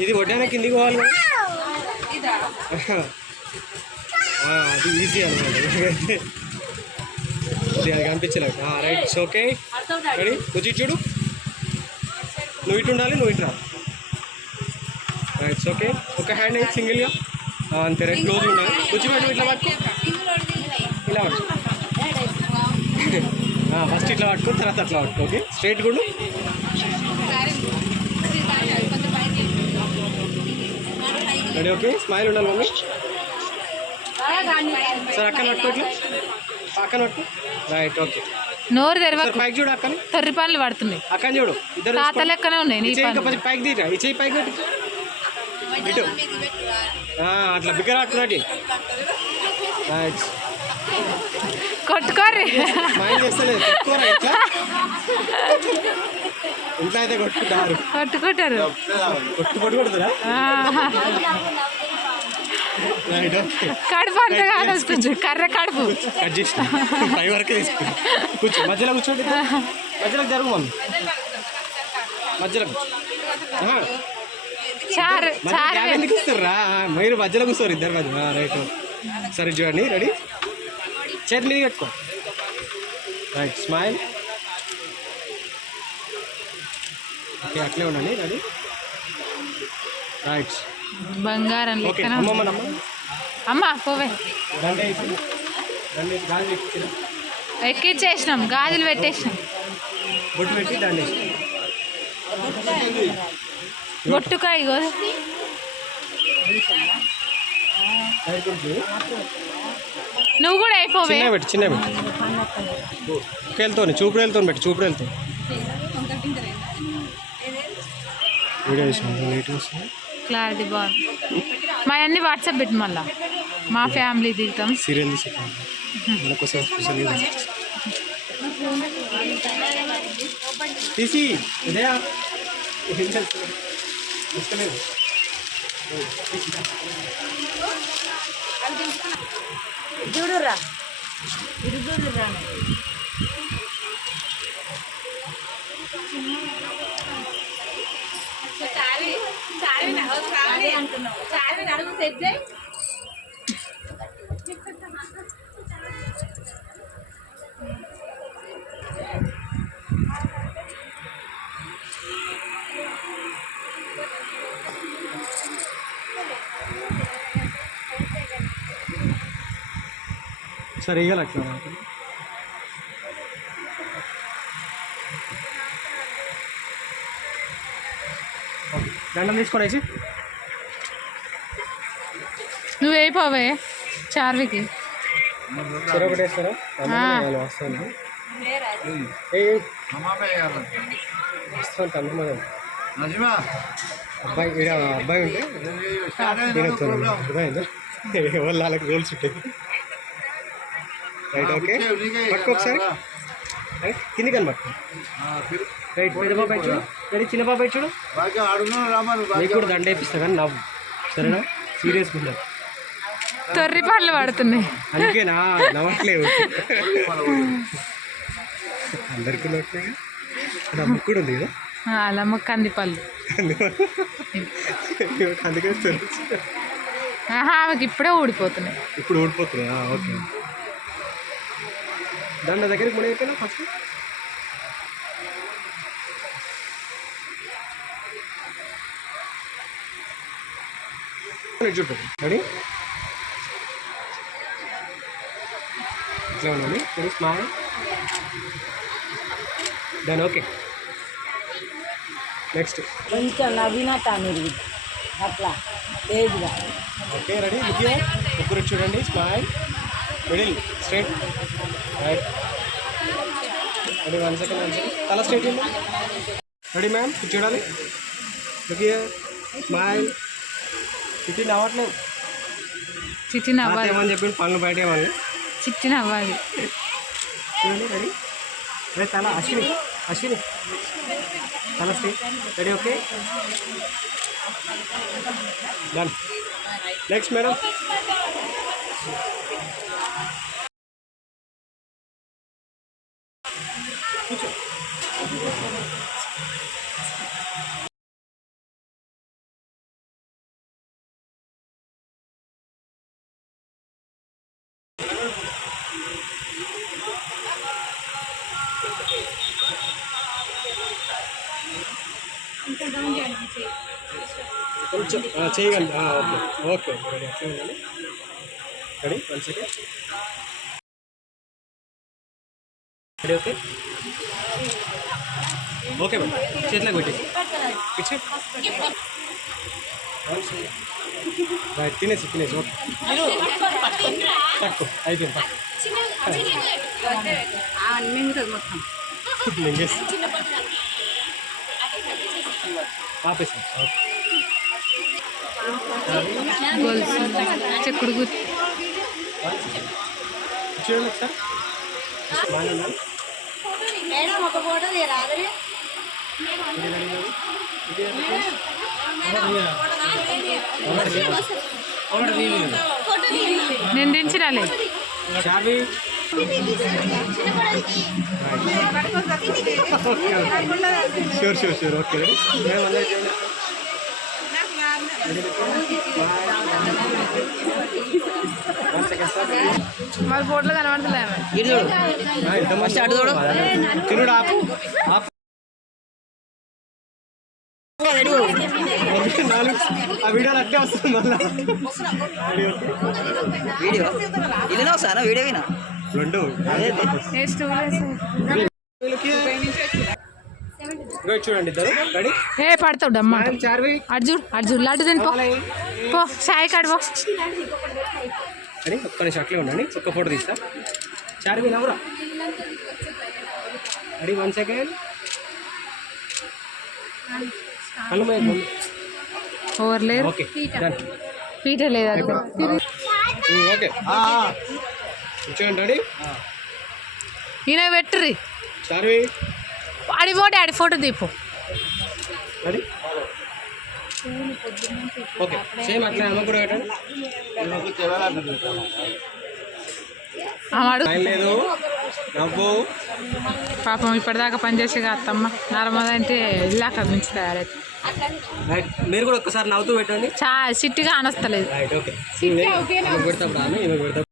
ఇది వడ్డాన కిందికి పోవాలి అది ఈజీ అనమాట ఇది అది కనిపించలేదు రైట్ ఓకే రెడీ నువ్వు చూడు నువ్వు ఇటు ఉండాలి నువ్వు ఇటు రా రైట్స్ ఓకే ఒక హ్యాండ్ అయితే సింగిల్గా అంతే రైట్ క్లోజ్ ఉండాలి కూర్చోబెట్టు ఇట్లా పట్టుకో ఇలా పట్టుకో ఫస్ట్ ఇట్లా పట్టుకో తర్వాత అట్లా పట్టుకో ఓకే స్ట్రైట్ గుండు రెడీ ఓకే స్మైల్ ఉండాలి మమ్మీ సార్ అక్కన పట్టుకో ఇట్లా అక్కన పట్టుకో రైట్ ఓకే నోరు తెరవ పైకి చూడు అక్కని తొర్రి పనులు పడుతున్నాయి అక్కని చూడు ఇద్దరు తాత లెక్కనే ఉన్నాయి పైకి తీరా ఈ చెయ్యి పైకి పెట్టి ఇటు అట్లా బిగ్గర పట్టుకున్నట్టు రైట్ కొట్టుకోరి స్మైల్ చేస్తలేదు కొట్టుకోరా ఇట్లా ఇంట్లో అయితే కొట్టుకుంటారు కొట్టుకుంటారు కొట్టుకుంటారా కడుపు అంతా కాదొస్తుంది కర్ర కడుపు కట్ చేసి పై వరకే తీసుకుంటా కూర్చో మధ్యలో కూర్చోండి మధ్యలో జరుగు మమ్మీ మధ్యలో చారు ఎందుకు ఇస్తారా మీరు మధ్యలో కూర్చోరు ఇద్దరు మధ్య రైట్ సరే చూడండి రెడీ చేతి మీద పెట్టుకో రైట్ స్మైల్ ఓకే అట్లే ఉండండి రెడీ రైట్ బంగారం ఓకే అమ్మమ్మ అమ్మ పోవే ఎక్కిచ్చేసినాం గాజులు పెట్టేసినాం బొట్టు పెట్టి దాన్ని బొట్టుకాయ నువ్వు కూడా అయిపోవే చిన్న పెట్టి వెళ్తాను చూపుడు వెళ్తాను పెట్టి చూపుడు వెళ్తాను వీడియో క్లారిటీ బాగుంది మా అన్ని వాట్సాప్ పెట్టి మళ్ళా మా ఫ్యామిలీ దిగుతాం సీరియల్ తీసి చూడురా సరే ఇక అట్లా దండం తీసుకొనేసి నువ్వు అయిపోవే చార్వికి ఒకటి వేస్తారా వస్తాను అబ్బాయి అబ్బాయి ఉంటే అర్థమైందా వాళ్ళకి రోల్స్ ఉంటాయి రైట్ ఓకే పట్టుకో ఒకసారి కింది కని పట్టుకో రైట్ పెద్ద బాబాయ్ చూడు రెడీ చిన్న బాబాయ్ చూడు నీకు కూడా దండ వేపిస్తా కానీ నవ్వు సరేనా సీరియస్గా ఉండదు తొర్రి పనులు పడుతున్నాయి అందుకేనా నవ్వట్లేవు అందరికీ నవ్వట్లే అమ్మకు కూడా ఉంది కదా అలా కంది పళ్ళు అందుకే ఆమెకి ఇప్పుడే ఊడిపోతున్నాయి ఇప్పుడు ఊడిపోతున్నాయా ఓకే దండ దగ్గరికి ముడి అయిపోయినా ఫస్ట్ చూడు రెడీ ఇట్లా ఉండండి ready smile done okay next కొంచెం నవ్వినట్టు మీరు అట్లా తేజ్గా ఓకే రెడీ విద్య ముగ్గురు చూడండి smile middle straight right ready 1 second తల స్ట్రైట్ రెడీ మ్యామ్ చూడాలి విద్య స్మైల్ చిట్టి నవ్వట్లేదు చిట్టి నవ్వాలి ఏమని చెప్పి పనులు బయట ఏమని చిట్టి నవ్వాలి చూడండి రెడీ అదే తల అశ్విని తల straight ready okay done next madam కూర్చో కొంచెం చేయగలండి. ఓకే ఓకే రెడీ అట్లా ఉండండి. Ready 1 second. Ready okay okay madam చేతిలోకి పెట్టేసి ఇచ్చి రైట్ తినేసి ఓకే తక్కువ అయిపోయింది మింగేసి ఆపేసి ఓకే గొలుసు చెక్కుడు గుర్తు చూడండి ఒకసారి బాగానే మేడం ఒక ఫోటో తీరాలి. నేను దించిరాలే చార్వి షూర్ ఓకే మేము అందరూ చేయండి. మరి ఫోటోలు కనబడతలే తినుడు ఆపు ఆ వీడియోలు అట్టే వస్తుంది మళ్ళీ వీడియో ఇలా వస్తానా వీడియో వినా రెండు చూడండి ఇద్దరు రెడీ ఏ పడతాడు అమ్మ చార్వి అర్జున్ లడ్డు తిని పో సాయి కాడు రెడీ ఒక్క నిమిషం అట్లే ఉండండి ఒక్క ఫోటో తీస్తా చార్వి నవ్వురా రెడీ 1 సెకండ్ ఓవర్ లేదు ఓకే డన్ పీట లేదు అక్కడ ఓకే చూడండి రెడీ ఈయన పెట్టుర్రి చార్వి ఆడి ఫోటో తీపు రెడీ ఓకే సేమ్ అట్లా అమ్మ కూడా పెట్టండి ఆమాడు టైం లేదు నవ్వు పాపం ఇప్పటిదాకా పనిచేసే అత్తమ్మ నర్మదా అంటే ఇల్లాక మించి తయారైతే రైట్ మీరు కూడా ఒక్కసారి నవ్వుతూ పెట్టండి సిట్టిగా అనస్తలేదు రైట్ ఓకే పెడతా